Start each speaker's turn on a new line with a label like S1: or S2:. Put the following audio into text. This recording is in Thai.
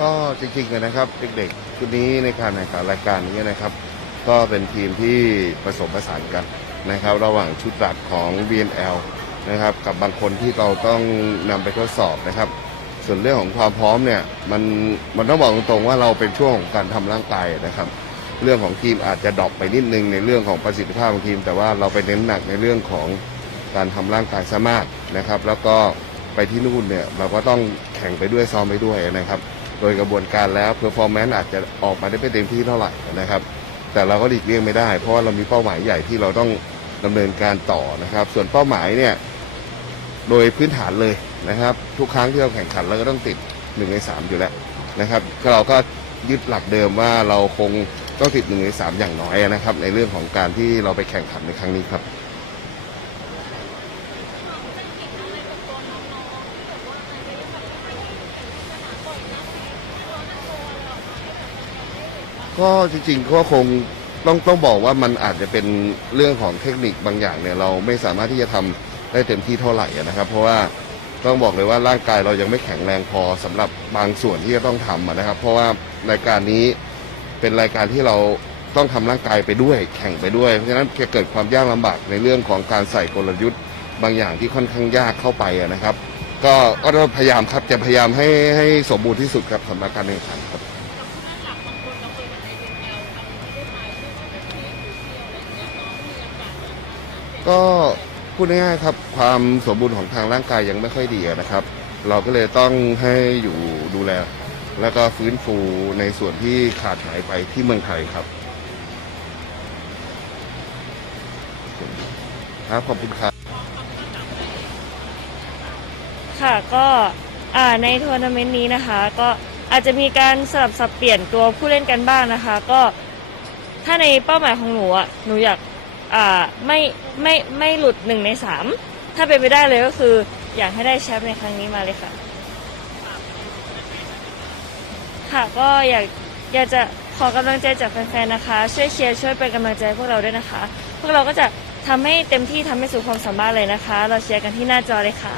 S1: ก็จริงๆนะครับเด็กๆชุดนี้ในการแข่งขันรายการนี้นะครับ ก็เป็นทีมที่ผสมผสานกันนะครับ ระหว่างชุดหลักของ BNL นะครับ กับบางคนที่เราต้องนำไปทดสอบนะครับ ส่วนเรื่องของความพร้อมเนี่ยมันมันต้องบอกตรงๆว่าเราเป็นช่วงของการทำร่างกายนะครับ เรื่องของทีมอาจจะดรอปไปนิดนึงในเรื่องของประสิทธิภาพของทีม แต่ว่าเราไปเน้นหนักในเรื่องของการทำร่างกายซะมากนะครับ แล้วก็ไปที่นู่นเนี่ยเราก็ต้องแข่งไปด้วยซ้อมไปด้วยนะครับ โดยกระบวนการแล้วเพอร์ฟอร์แมนซ์อาจจะออกมาได้ไม่เต็มที่เท่าไหร่นะครับ แต่เราก็หลีกเลี่ยงไม่ได้ เพราะว่าเรามีเป้าหมายใหญ่ที่เราต้องดำเนินการต่อนะครับ ส่วนเป้าหมายเนี่ยโดยพื้นฐานเลยนะครับ ทุกครั้งที่เราแข่งขันเราก็ต้องติดหนึ่งในสามอยู่แล้วนะครับเราก็ยึดหลักเดิมว่าเราคงต้องติดหนึ่งในสามอย่างน้อยนะครับ ในเรื่องของการที่เราไปแข่งขันในครั้งนี้ครับ ก็จริงๆก็คงต้องต้องบอกว่ามันอาจจะเป็นเรื่องของเทคนิคบางอย่างเนี่ยเราไม่สามารถที่จะทำได้เต็มที่เท่าไหร่นะครับ เพราะว่าต้องบอกเลยว่าร่างกายเรายังไม่แข็งแรงพอสำหรับบางส่วนที่จะต้องทำอะนะครับ เพราะว่ารายการนี้เป็นรายการที่เราต้องทำร่างกายไปด้วยแข่งไปด้วยเพราะฉะนั้นจะเกิดความยากลำบากในเรื่องของการใส่กลยุทธ์ บางอย่างที่ค่อนข้างยากเข้าไปอะนะครับ ก็ก็ต้องพยายามครับจะพยายามให้ให้สมบูรณ์ที่สุดครับสำหรับการแข่งขันครับ ก็พูดง่ายๆครับความสมบูรณ์ของทางร่างกายยังไม่ค่อยดีนะครับ เราก็เลยต้องให้อยู่ดูแล แล้วก็ฟื้นฟูในส่วนที่ขาดหายไปที่เมืองไทยครับ ครับขอบคุณครับ
S2: ค่ะก็อ่าในทัวร์นาเมนต์นี้นะคะ ก็อาจจะมีการสลับสับเปลี่ยนตัวผู้เล่นกันบ้างนะคะ ก็ถ้าในเป้าหมายของหนูอะหนูอยาก อ่าไม่ไม่ไม่หลุดหนึ่งในสามถ้าเป็นไปได้เลยก็คือ อยากให้ได้แชมป์ในครั้งนี้มาเลยค่ะ ค่ะก็อยากอยากจะขอกำลังใจจากแฟนๆนะคะ ช่วยเชียร์ช่วยเป็นกำลังใจพวกเราด้วยนะคะ พวกเราก็จะทำให้เต็มที่ทำให้สุดความสามารถเลยนะคะ เราเชียร์กันที่หน้าจอเลยค่ะ